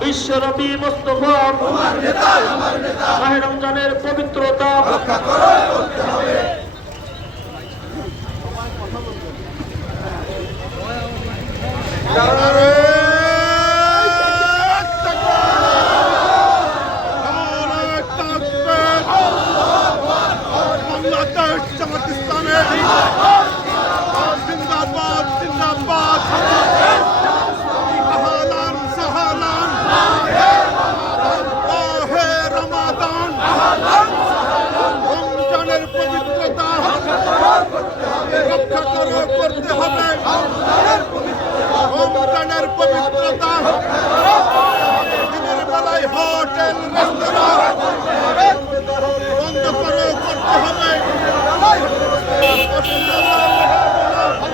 বিশ্বনবী মুস্তাফা মাহে রমজানের পবিত্রতা রক্ষা করতে হবে। রমজানের পবিত্রতা দিনের বেলায় হোটেল রেস্তোরাঁ বন্ধ করে করতে হবে। করতে হবে। আমার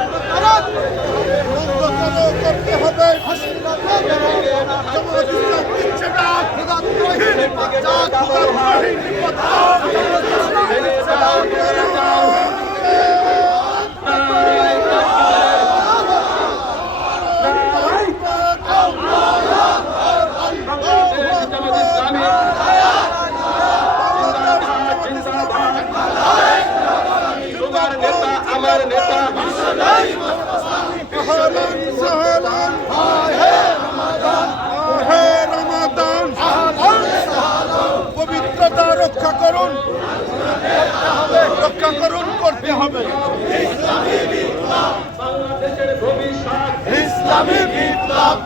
নেতা পবিত্রতা রক্ষা করুন করতে হবে। বাংলাদেশের ভবিষ্যৎ ইসলামী বিপ্লব,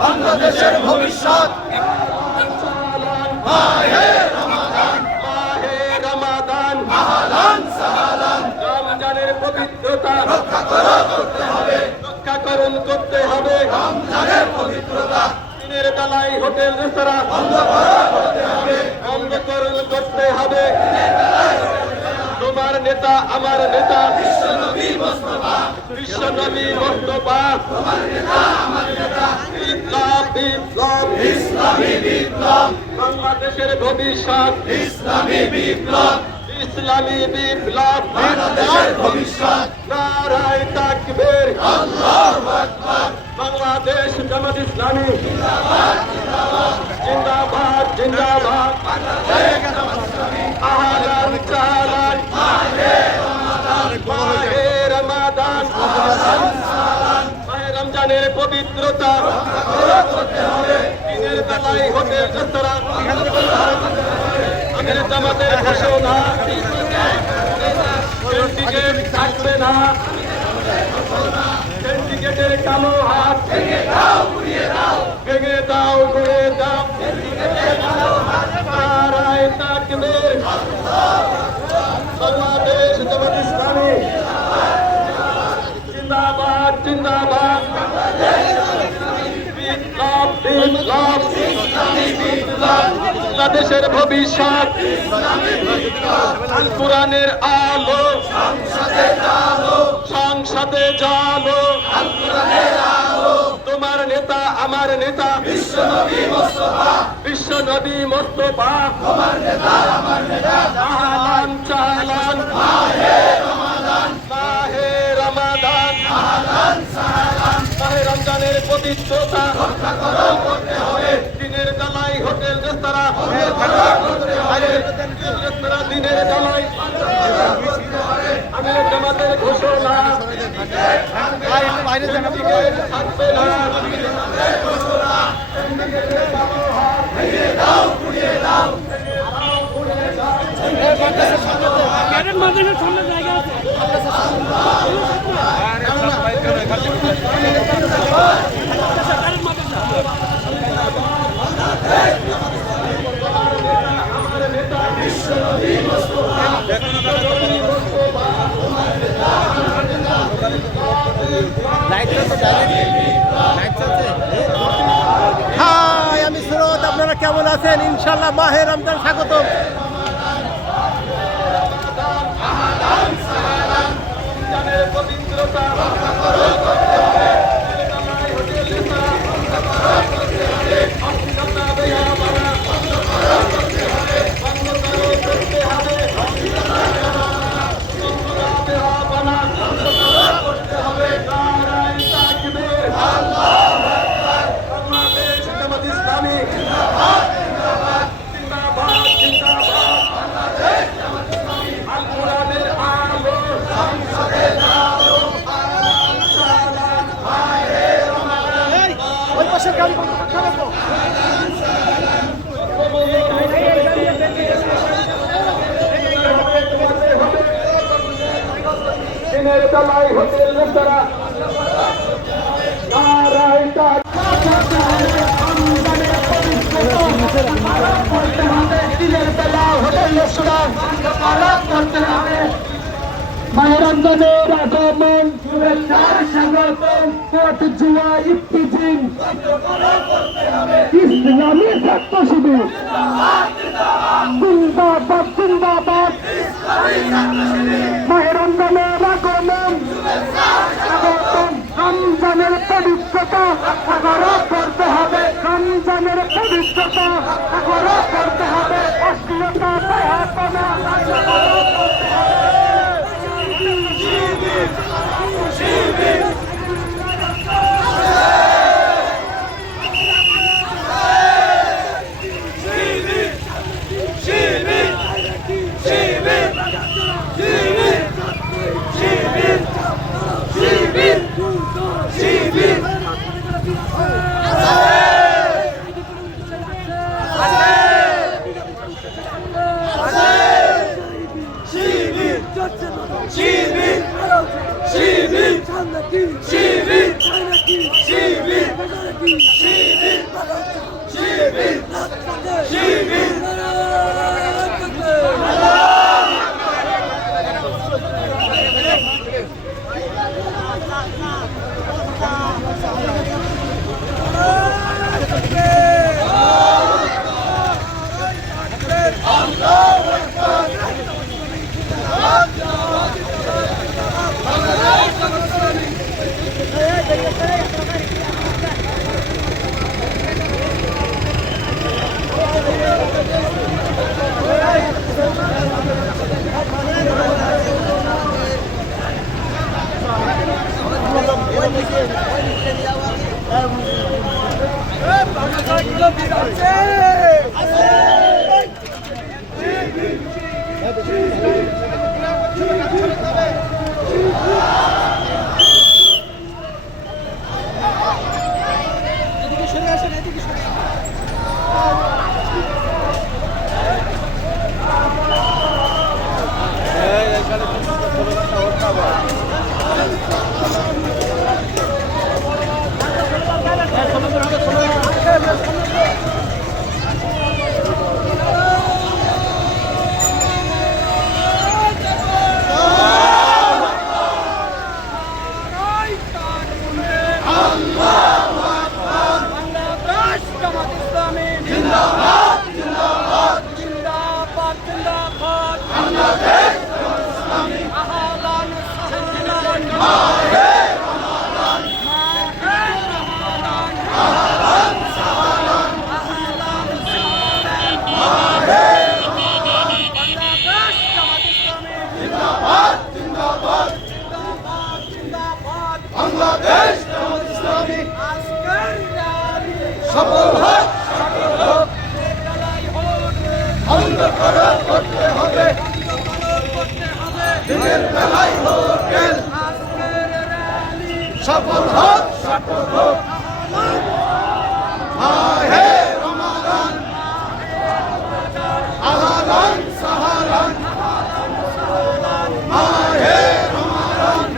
বাংলাদেশের ভবিষ্যৎ মাহে রমাদান, মাহে রমাদান, আহলান সাহলান, রমজানের পবিত্রতা রক্ষা করতে হবে, রক্ষা করতে হবে। রমজানের পবিত্রতা দিনের বেলায় হোটেল রেস্তোরাঁ বন্ধ করতে হবে, বন্ধ করতে হবে। তোমার নেতা আমার নেতা বিশ্বনবী মুস্তাফা, বিশ্বনবী মুস্তাফা, তোমার নেতা আমার নেতা, বিপ্লব বিপ্লব, ইসলামী বিপ্লব, বাংলাদেশের ভবিষ্যৎ ইসলামী বিপ্লব, ইসলামী বিপ্লব, বাংলাদেশের ভবিষ্যৎ নারায়ে তাকবীর, আল্লাহু আকবার, বাংলাদেশ জামাত ইসলামী জিন্দাবাদ জিন্দাবাদ, আহলান সাহলান, মাহে রমাদান, মাহে রমজানের পবিত্রতা দিনের বেলায় হোটেল রেস্তোরাঁ আমাদের জামাতের ঘোষণা সিন্ডিকেট থাকবে না, সিন্ডিকেটের কালো হাত ভেঙে দাও গুড়িয়ে দাও, নারায়ে তাকবীর, বাংলাদেশ জামাত ইসলামী জিন্দাবাদ জিন্দাবাদ, বিপ্লব বিপ্লব, বাংলাদেশের ভবিষ্যৎ কোরআনের আলো, সংসদে জালো, তোমার নেতা আমার নেতা বিশ্বনবী মুস্তাফা, বিশ্বনবী মুস্তাফা, তোমার নেতা আমার নেতা, আহলান সাহলান, মাহে রমাদান, মাহে রমাদান, আহলান সাহলান, মাহে রমজানের পবিত্রতা রক্ষা করতে হবে, দিনের বেলায় হোটেল রেস্তোরাঁ দিনের বেলায় আমির জামাতের ঘোষণা বাইরে থাকবে না, ভেঙে দাও গুড়িয়ে দাও, লাইট হাই, আমি সুরত। আপনারা কেমন আছেন? ইনশাল্লাহ মাহে রমজান স্বাগতম। পবিত্রতা দিনের বেলায় হোটেল রেস্তোরাঁ দিনের বেলা হোটেল রেস্তোরাঁ করতে হবে। মাহেরমজানের আগমন শুভেচ্ছার স্বাগতম। পথ জুয়া ইফতিজিন ইসলামী ছাত্র শিবির জিন্দাবাদ জিন্দাবাদ। মাহেরমজানের আগমন স্বাগতম। রমজানের পবিত্রতা সাগরও করতে হবে। রমজানের পবিত্রতা সাগরও করতে হবে। অশ্লীলতা পায়খানা সফল হোক সফল হোক মাহে রমাদান আহলান সাহলান মাহে রমাদান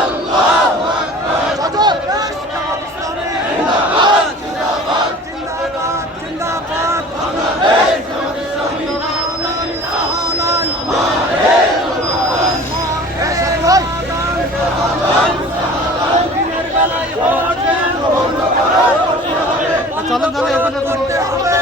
আল্লাহু আকবার জিন্দাবাদ জিন্দাবাদ জিন্দাবাদ বাংলাদেশ করতে হবে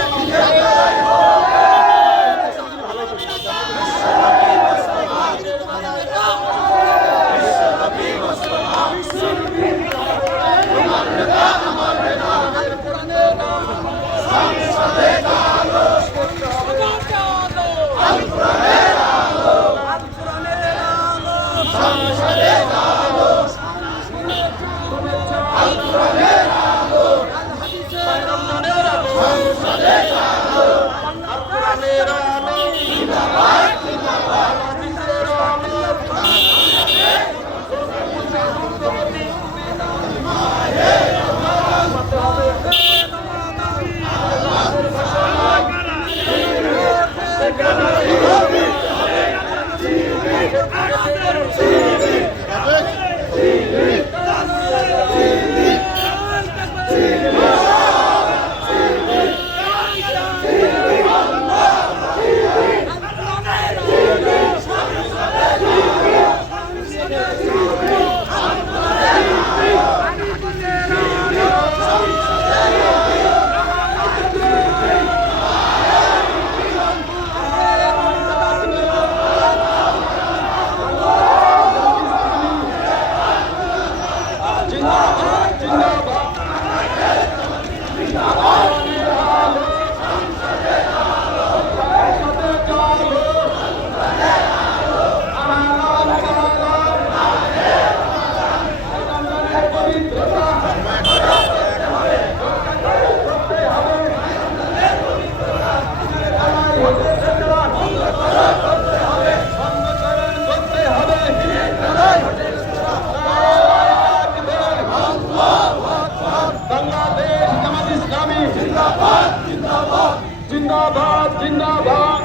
जिंदाबाद जिंदाबाद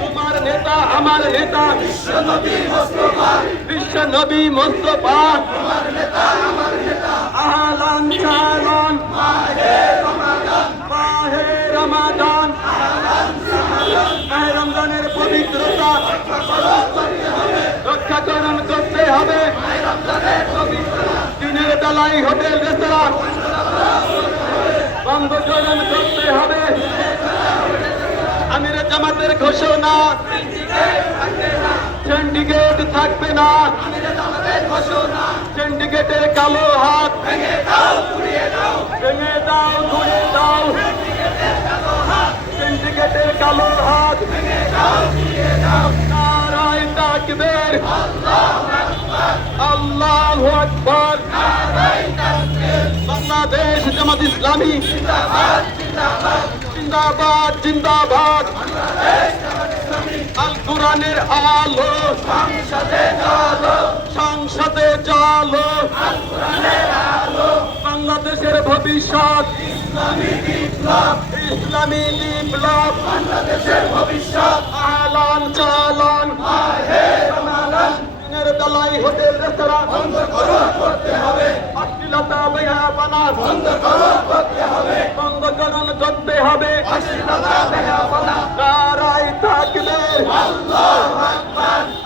तुम्हार नेता हमार नेता विश्व नबी मुस्तफा आहलान सालान माहे रमादान মাহে রমজানের পবিত্রতা রক্ষাকরণ করতে হবে দিনের বেলায় হোটেল রেস্তোরাঁ বন্ধকরণ করতে হবে আমির জামাতের ঘোষণা সিন্ডিকেট থাকবে না সিন্ডিকেটের কালো হাত ভেঙে দাও ঘুরিয়ে দাও সিন্ডিকেটের কালো হাত নারায়ে তাকবীর আল্লাহু আকবার বাংলাদেশ জামাত ইসলামী জিন্দাবাদ জিন্দাবাদ আল কোরআনের আলো সংসদে জালো বাংলাদেশের ভবিষ্যৎ ইসলামী বিপ্লব বাংলাদেশের ভবিষ্যৎ আলান চালান দিনের বেলায় হোটেল রেস্তোরাঁ বন্ধ করতে হবে অশ্লীলতা বেহায়াপনা বন্ধকরণ করতে হবে নারায়ে তাকবীর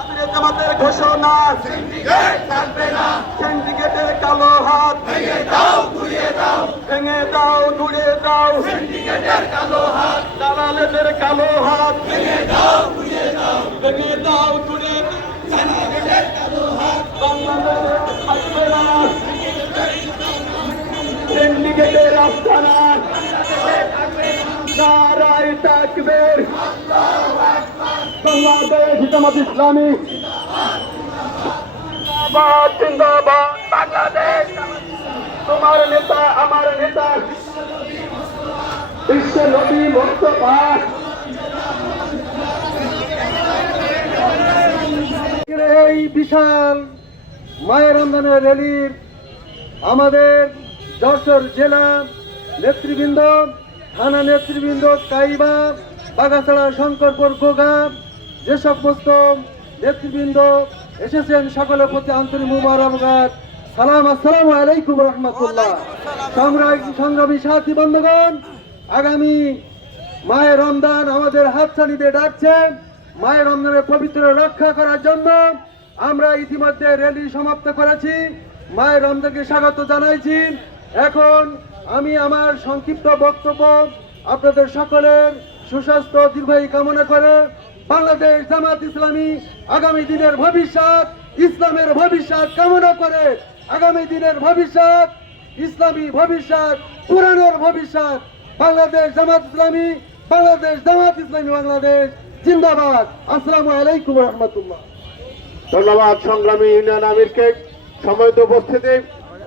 আমির জামাতের ঘোষণা সিন্ডিকেটের কালো হাত ভেঙে দাও ঘুরিয়ে দাও দালালেদের কালো হাত ভেঙে দাও ঘুরিয়ে দাও বাংলাদেশ থাকবে না সিন্ডিকেটের আস্তানা নারায়ে তাকবীর বাংলাদেশ জামাত ইসলামী জিন্দাবাদ জিন্দাবাদ বাংলাদেশ তোমার নেতা আমার নেতা বিশ্ব নবী মুস্তফা এই বিশাল মায়ের রমজানের র্যালির আমাদের যশোর জেলা নেতৃবৃন্দ, থানা নেতৃবৃন্দ, কাইবা, বাগাছড়া, শঙ্করপুর, গোগা, যে সমস্ত নেতৃবৃন্দ এসেছেন সকলের প্রতি আন্তরিক মুবারকবাদ। সালাম, আসসালামু আলাইকুম রহমতুল্লাহ। সংগ্রামী সাথী বন্ধুগণ, আগামী মায়ের রমজান আমাদের হাতছানি দিয়ে ডাকছে। মায়ের রমজানের পবিত্র রক্ষা করার জন্য আমরা ইতিমধ্যে র্যালি সমাপ্ত করেছি, মায়ের রমজানকে স্বাগত জানাইছি। এখন আমি আমার সংক্ষিপ্ত বক্তব্য আপনাদের সকলের সুস্বাস্থ্য দীর্ঘায়ু কামনা করে বাংলাদেশ জামাত ইসলামী আগামী দিনের ভবিষ্যৎ ইসলামের ভবিষ্যৎ কামনা করে আগামী দিনের ভবিষ্যৎ ইসলামী ভবিষ্যৎ কোরআনের ভবিষ্যৎ বাংলাদেশ জামাত ইসলামী বাংলাদেশ জিন্দাবাদ। আসসালামু আলাইকুম রহমতুল্লাহ। ধন্যবাদ সংগ্রামী ইউনিয়ন আমিরকে। সম্মানিত উপস্থিতি,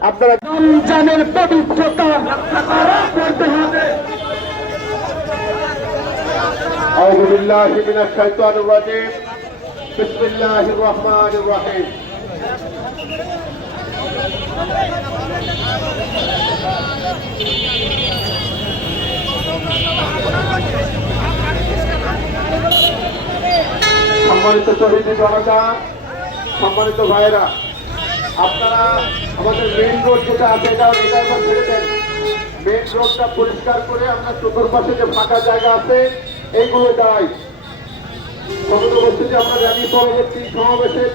আপনারা রমজানের পবিত্রতা রক্ষা করতে হবে। আউযু বিল্লাহি মিনাশ শাইতানির রাজীম। বিসমিল্লাহির রহমানির রহিম। সম্মানিত শহীদ জনতা, সম্মানিত ভাইরা, আপনারা আমাদের মেইন রোড যেটা আছে এটা একবার ছেড়ে দেন। মেইন রোডটা পরিষ্কার করে আমরা চতুর্পাশে যে ফাঁকা জায়গা আছে এইগুলো দাঁড়াই। সমস্ত উপস্থিতি আমরা জানি পরবর্তী সমাবেশে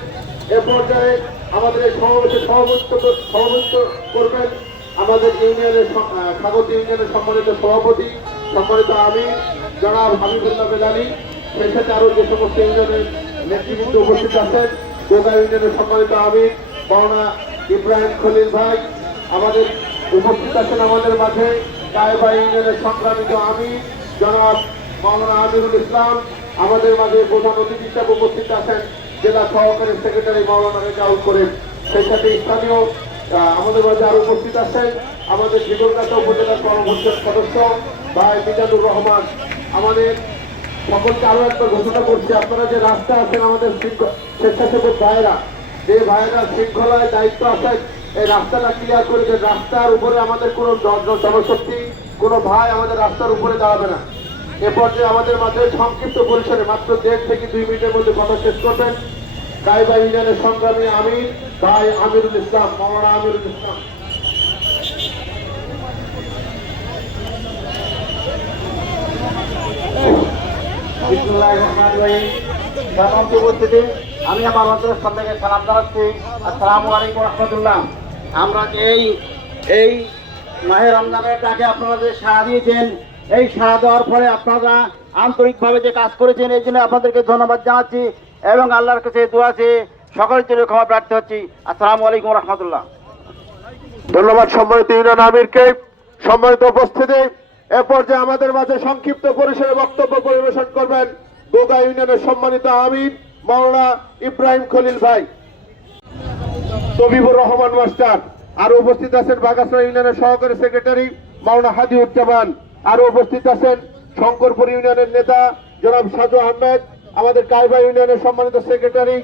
এ পর্যায়ে আমাদের এই সমাবেশে সভাপতিত্ব করবেন আমাদের ইউনিয়নের স্বাগত ইউনিয়নের সম্মানিত সভাপতি, সম্মানিত আমির জনাব হাবিবুল্লাহ বেলালী। সেই সাথে আরো যে সমস্ত ইউনিয়নের নেতৃবৃন্দ উপস্থিত আছেন, গোগা ইউনিয়নের সম্মানিত আমির মাওলানা ইব্রাহিম খলিল ভাই আমাদের উপস্থিত আছেন। আমাদের মাঝে কায়বা ইউনিয়নের সংগ্রামিত আমির জনাব মাওলানা আমিরুল ইসলাম। আমাদের মাঝে প্রধান অতিথি হিসাবে উপস্থিত আছেন জেলা সহকারী সেক্রেটারি মাওলানা রেজাউল করিম। সেই সাথে স্থানীয় আমাদের মাঝে আরো উপস্থিত আছেন আমাদের জীবনগাছা উপজেলার কর্মপরিষদ সদস্য ভাই মিজানুর রহমান। আমাদের সকলকে আরো একবার ঘোষণা করছি, আপনারা যে রাস্তা আছেন আমাদের স্বেচ্ছাসেবক ভাইয়েরা, যে ভাইয়েরা শৃঙ্খলায় দায়িত্ব আছেন, এই রাস্তাটা ক্লিয়ার করে দেন। রাস্তার উপরে আমাদের কোনো জনশক্তি, কোনো ভাই আমাদের রাস্তার উপরে দাঁড়াবে না। এ পর্যায়ে আমাদের মাঝে সংক্ষিপ্ত পরিসরে মাত্র 1.5 থেকে 2 মিনিটের মধ্যে কথা শেষ করবেন কায়বা ইউনিয়নের সংগ্রামী আমির ভাই আমিরুল ইসলাম, মাওলানা আমিরুল ইসলাম। আমি আমার অঞ্চলের সব থেকে সালাম জানাচ্ছি। আসসালামু আলাইকুম রহমতুল্লাহ। আমরা যে এই মাহে রমজানের ডাকে আপনারা যে সাড়া দিয়েছেন, এই সাড়া দেওয়ার পরে আপনারা আন্তরিকভাবে যে কাজ করেছেন এই জন্য আপনাদেরকে ধন্যবাদ জানাচ্ছি এবং আল্লাহর কাছে দোয়া চেয়ে সকলের জন্য ক্ষমা প্রার্থী হচ্ছি। আসসালামু আলাইকুম রহমতুল্লাহ। ধন্যবাদ সম্মানিত ইউনিয়ন আমিরকে। সম্মানিত উপস্থিতি, এ পর্যায়ে আমাদের মাঝে সংক্ষিপ্ত পরিসরে বক্তব্য পরিবেশন করবেন গোগা ইউনিয়নের সম্মানিত আমির মাওলানা ইব্রাহিম খলিল ভাই, তবিবুর রহমান মাস্টার। আরো উপস্থিত আছেন বাগাসরা ইউনিয়নের সহকারী সেক্রেটারি মাওলানা হাদিউজ্জামান। আরো উপস্থিত আছেন শঙ্করপুর ইউনিয়নের নেতা জনাব সাজু আহমেদ, আমাদের কায়বা ইউনিয়নের সম্মানিত সেক্রেটারি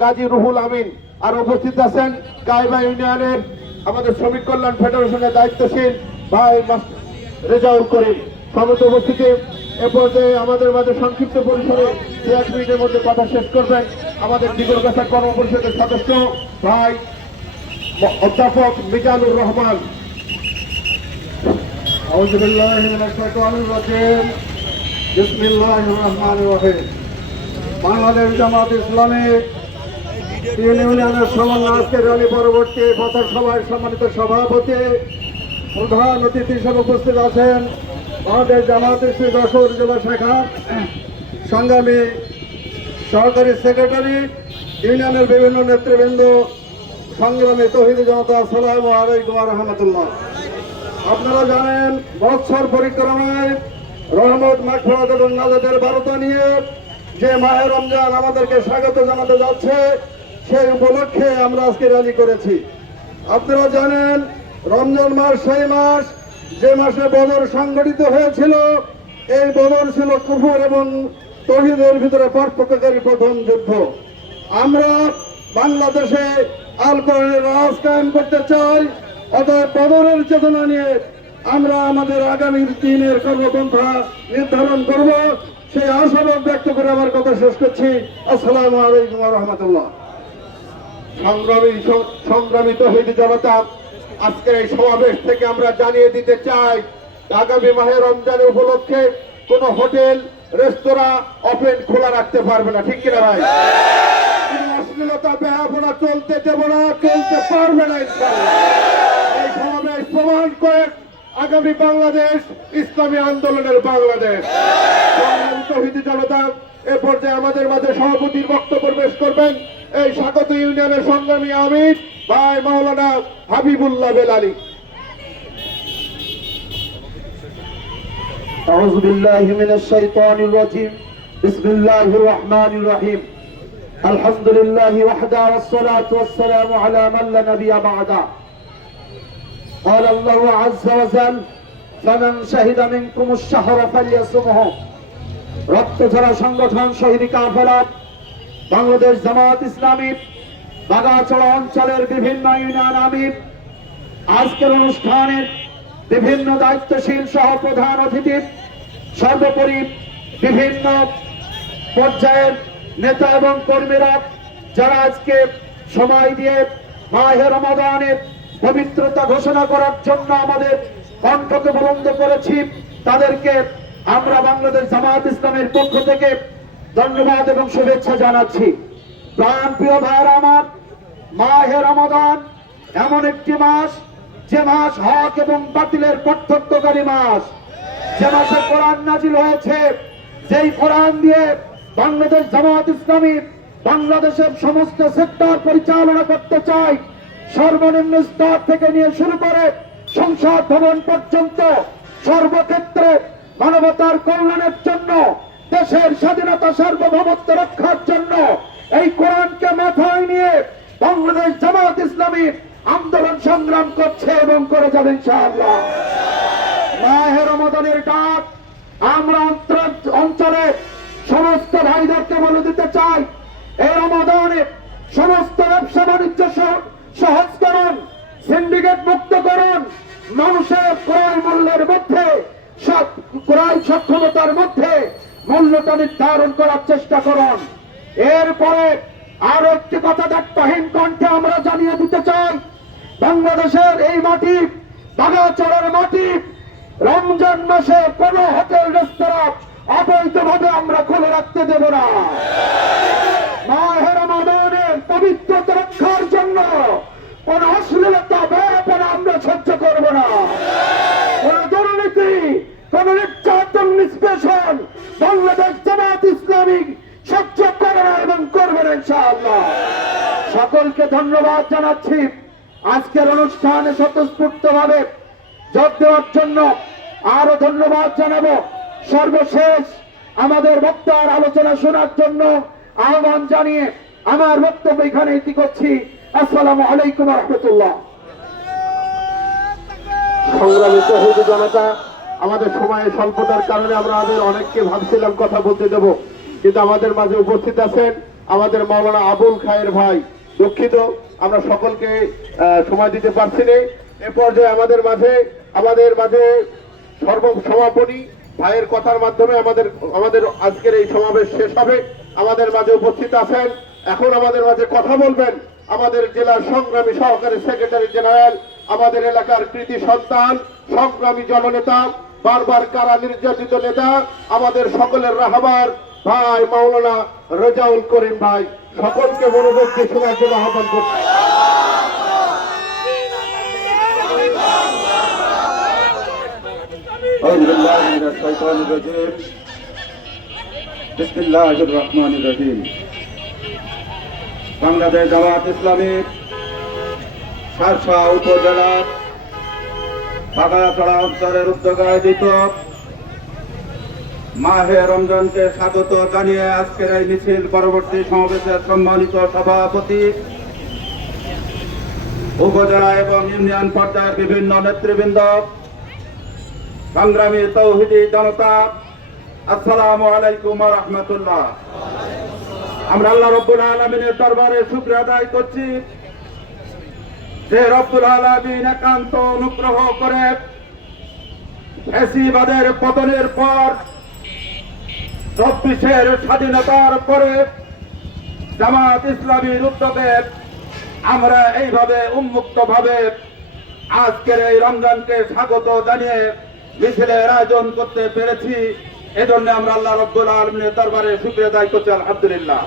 গাজী রুহুল আমিন। আরো উপস্থিত আছেন কায়বা ইউনিয়নের আমাদের শ্রমিক কল্যাণ ফেডারেশনের দায়িত্বশীল ভাই রেজাউল করিম। সমস্ত উপস্থিতি, এ পর্যায়ে আমাদের মাঝে সংক্ষিপ্ত পরিসরে 1 মিনিটের মধ্যে কথা শেষ করবেন আমাদের দিগরগাছা কর্মপরিষদের সদস্য ভাই অধ্যাপক মিজানুর রহমান। আউযু বিল্লাহি মিনাশ শাইতানির রাজীম। বিসমিল্লাহির রহমানির রহিম। বাংলাদেশ জামাত ইসলামী ইউনিয়নের সমন্বয় আজকের র্যালি পরবর্তী পথের সভায় সম্মানিত সভাপতি, প্রধান অতিথি হিসেবে উপস্থিত আছেন বাংলাদেশ জামাত ইসলামী যশোর জেলা শাখা সংগ্রামী সহকারী সেক্রেটারি, ইউনিয়নের বিভিন্ন নেতৃবৃন্দ, সংগ্রামী তৌহিদি জনতা, আসসালামু আলাইকুম রহমতুল্লাহ। আপনারা জানেন বৎসর পরিক্রমায় রহমত মাগফিরাত এবং নাজাতের বার্তা নিয়ে যে মাহে রমজান আমাদেরকে স্বাগত জানাতে যাচ্ছে, সেই উপলক্ষে আমরা আজকে র্যালি করেছি। আপনারা জানেন রমজান মাস সেই মাস যে মাসে বদর সংগঠিত হয়েছিল। এই বদর ছিল কুফর এবং তৌহিদের ভিতরে পার্থক্যকারী প্রথম যুদ্ধ। আমরা বাংলাদেশে আল কোরআনের রাজ কায়েম করতে চাই। অতএব বদরের চেতনা নিয়ে আমরা আমাদের আগামী দিনের কর্মপন্থা নির্ধারণ করব, সেই আশাবাদ ব্যক্ত করে আমার কথা শেষ করছি। আসসালামু আলাইকুম রহমতুল্লাহ। সংগ্রামী তৌহিদি জনতা, আজকের এই সমাবেশ থেকে আমরা জানিয়ে দিতে চাই আগামী মাহে রমজানের উপলক্ষে কোন হোটেল রেস্তোরাঁ ওপেন খোলা রাখতে পারবে না, ঠিক কিনা ভাই? অশ্লীলতা বেহাপনা চলতে দেব না, চলতে পারবে না ইনশাআল্লাহ। এই সমাবেশ প্রমাণ করে আগামী বাংলাদেশ ইসলামী আন্দোলনের বাংলাদেশ। শহীদ জনতা এ পর্যায়ে আমাদের মাঝে সভাপতির বক্তব্য পেশ করবেন এই স্বাগত ইউনিয়নের সংগ্রামী আমির ভাই মাওলানা হাবিবুল্লাহ বেলালী। أعوذ بالله من الشيطان الرجيم بسم الله الرحمن الرحيم الحمد لله وحده والصلاة والسلام على من لا نبي بعده قال الله عز وجل فمن شهد منكم الشهر فليصمه রক্ত ঝরা সংগঠন শহীদ কাফেলা বাংলাদেশ জামাত ইসলামী বাগাছড়া অঞ্চলের বিভিন্ন ইউনিয়ন আমির আজকের অনুষ্ঠানের বিভিন্ন দায়িত্বশীল সহ প্রধান অতিথি সর্বোপরি বিভিন্ন পর্যায়ের নেতা এবং কর্মীরা যারা আজকে সময় দিয়ে মাহে রমাদানের পবিত্রতা ঘোষণা করার জন্য আমাদের কণ্ঠকে বুলন্দ করেছি, তাদেরকে আমরা বাংলাদেশ জামাত ইসলামের পক্ষ থেকে ধন্যবাদ এবং শুভেচ্ছা জানাচ্ছি। প্রাণ প্রিয় ভাইরা আমার, মাহে রমাদান এমন একটি মাস যে মাস হক এবং বাতিলের পার্থক্যকারী মাস, যে মাসে কোরআন নাজিল হয়েছে, যেই কোরআন দিয়ে বাংলাদেশ জামাত ইসলামী বাংলাদেশের সমস্ত সেক্টর পরিচালনা করতে চায়, সর্বনিম্ন স্তর থেকে নিয়ে শুরু করে সংসদ ভবন পর্যন্ত সর্বক্ষেত্রে মানবতার কল্যাণের জন্য, দেশের স্বাধীনতা সার্বভৌমত্ব রক্ষার জন্য এই কোরআনকে মাথায় নিয়ে বাংলাদেশ জামাত ইসলামী আন্দোলন সংগ্রাম করছে এবং করে যাবে ইনশাআল্লাহ। মাহে রমাদানের ডাক আমরা অঞ্চলে সমস্ত ভাইদেরকে বলে দিতে চাই, এই রমাদানে সমস্ত ব্যবসা বাণিজ্য সহজ করুন, সিন্ডিকেট মুক্ত করুন, মানুষের ক্রয় মূল্যের মধ্যে ক্রয় সক্ষমতার মধ্যে মূল্যটা নির্ধারণ করার চেষ্টা করুন। এরপরে আরো একটি কথা দায়িত্বহীন কণ্ঠে আমরা জানিয়ে দিতে চাই, বাংলাদেশের এই মাটি, বাগাছড়ার মাটি, রমজান মাসে কোন হোটেল রেস্তোরাঁ অবৈধভাবে আমরা খুলে রাখতে দেব না। মাহে রমাদানের পবিত্রতা রক্ষার জন্য কোন অশ্লীলতা বেপনা আমরা সহ্য করব না। কোন দুর্নীতি, কোন নির্যাতন, নিষ্পেষণ বাংলাদেশ জামাত ইসলামী সহ্য করে না এবং করবে না ইনশাআল্লাহ। সকলকে ধন্যবাদ জানাচ্ছি আজকের অনুষ্ঠানে স্বতঃস্ফূর্তভাবে যোগ দেওয়ার জন্য। আরো ধন্যবাদ জানাবো সর্বশেষ আমাদের বক্তার আলোচনা শোনার জন্য আহ্বান জানিয়ে আমার বক্তব্য এখানে ইতি করছি। আসসালামু আলাইকুম ওয়া রাহমাতুল্লাহ। সংগ্রামী শহীদ জনতা, আমাদের সময়ের স্বল্পতার কারণে আমরা অনেককে ভাবছিলাম কথা বলতে দেব, কিন্তু আমাদের মাঝে উপস্থিত আছেন আমাদের মাওলানা আবুল খায়ের ভাই। দুঃখিত আমরা সকলকে সময় দিতে পারছি না। এ পর্যায়ে আমাদের মাঝে সমাপনী ভাইয়ের কথার মাধ্যমে আমাদের আজকের এই সমাবেশ শেষ হবে। আমাদের মাঝে উপস্থিত আছেন, এখন আমাদের মাঝে কথা বলবেন আমাদের জেলার সংগ্রামী সহকারী সেক্রেটারি জেনারেল, আমাদের এলাকার কৃতি সন্তান, সংগ্রামী জননেতা, বারবার কারা নির্যাতিত নেতা, আমাদের সকলের রাহবার ভাই মাওলানা রেজাউল করিম ভাই। সকলকে মনোযোগ দিয়ে শোনার জন্য আহ্বান করছি। বিসমিল্লাহির রহমানির রহিম। বাংলাদেশ জামাত ইসলামী শার্শা উপজেলার বাগাছড়া অঞ্চলের উদ্যোগে আয়োজিত মাহে রমজানকে স্বাগত জানিয়ে আজকের এই মিছিল পরবর্তী সমাবেশের সম্মানিত সভাপতি, উপজেলা এবং ইউনিয়ন পর্যায়ের বিভিন্ন নেতৃবৃন্দ, সংগ্রামী তৌহিদি জনতা, আসসালামু আলাইকুম ওয়া রাহমাতুল্লাহ। আমরা আল্লাহ রাব্বুল আলামিনের দরবারে শুকরিয়া আদায় করছি যে রব্বুল আলামিন একান্ত অনুগ্রহ করে ফ্যাসিবাদের পতনের পর 24-এর স্বাধীনতার পরে জামাত ইসলামীর উদ্যোগে আমরা এইভাবে উন্মুক্ত ভাবে আজকের এই রমজানকে স্বাগত জানিয়ে মিছিলের আয়োজন করতে পেরেছি। এজন্য আমরা আল্লাহ রাব্বুল আলামিনের দরবারে শুকরিয়া আদায় করছি, আলহামদুলিল্লাহ।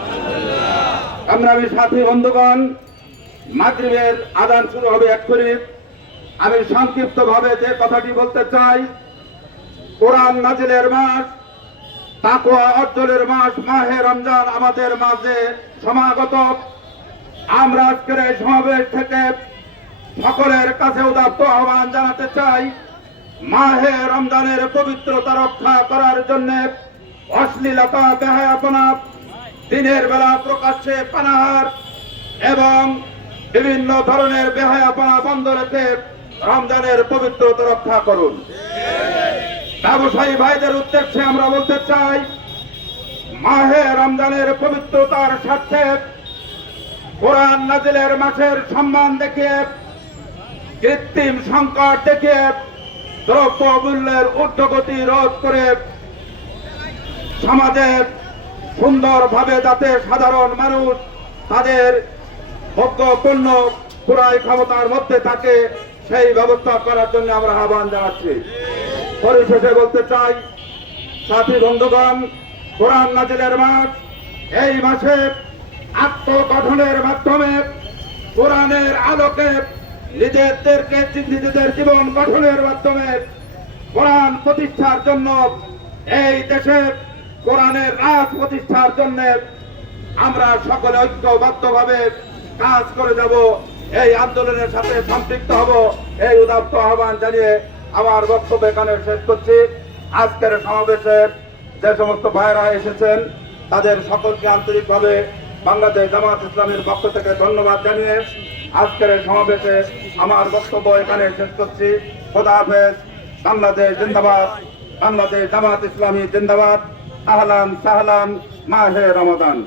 আমি সাথী বন্ধুগণ, মাগরিবের আযান শুরু হবে এক্ষুনি। আমি সংক্ষিপ্তভাবে যে কথাটি বলতে চাই, কোরআন নাজিলের মাস, তাকওয়া অর্জনের মাস মাহে রমজান আমাদের মাঝে সমাগত। আমরা আজকের এই সমাবেশ থেকে সকলের কাছে উদাত্ত আহ্বান জানাতে চাই, মাহে রমজানের পবিত্রতা রক্ষা করার জন্য অশ্লীলতা, বেহায়াপনা, দিনের বেলা প্রকাশ্যে পানাহার এবং বিভিন্ন ধরনের বেহায়াপনা বন্ধ রেখে রমজানের পবিত্রতা রক্ষা করুন। ব্যবসায়ী ভাইদের উদ্দেশ্যে আমরা বলতে চাই, মাহে রমজানের পবিত্রতার স্বার্থে কোরআন নাজিলের মাসের সম্মান দেখিয়ে, কৃত্রিম সংকট দেখিয়ে, দ্রব্য মূল্যের ঊর্ধ্বগতি রোধ করে সমাজের সুন্দরভাবে যাতে সাধারণ মানুষ তাদের ভোগ্যপণ্য ক্রয় ক্ষমতার মধ্যে থাকে, সেই ব্যবস্থা করার জন্য আমরা আহ্বান জানাচ্ছি। পরিশেষে বলতে চাই, সাথী বন্ধুগণ, কোরআন নাজিলের মাস, এই মাসে আত্মগঠনের মাধ্যমে কোরআনের আলোকে নিজেদের জীবন গঠনের মাধ্যমে কোরআন প্রতিষ্ঠার জন্য, এই দেশে কোরআনের রাজ প্রতিষ্ঠার জন্য আমরা সকলে ঐক্যবদ্ধভাবে কাজ করে যাব, এই আন্দোলনের সাথে সম্পৃক্ত হব, এই উদাত্ত আহ্বান জানিয়ে আমার বক্তব্য এখানে শেষ করছি। আজকের সমাবেশে যে সমস্ত ভাইরা এসেছেন তাদের সকলকে আন্তরিকভাবে বাংলাদেশ জামাত ইসলামের পক্ষ থেকে ধন্যবাদ জানিয়ে আজকের এই সমাবেশে আমার বক্তব্য এখানে শেষ করছি। খোদা হাফেজ। বাংলাদেশ জিন্দাবাদ, বাংলাদেশ জামাত ইসলামী জিন্দাবাদ। আহলান সাহলান মাহে রমাদান।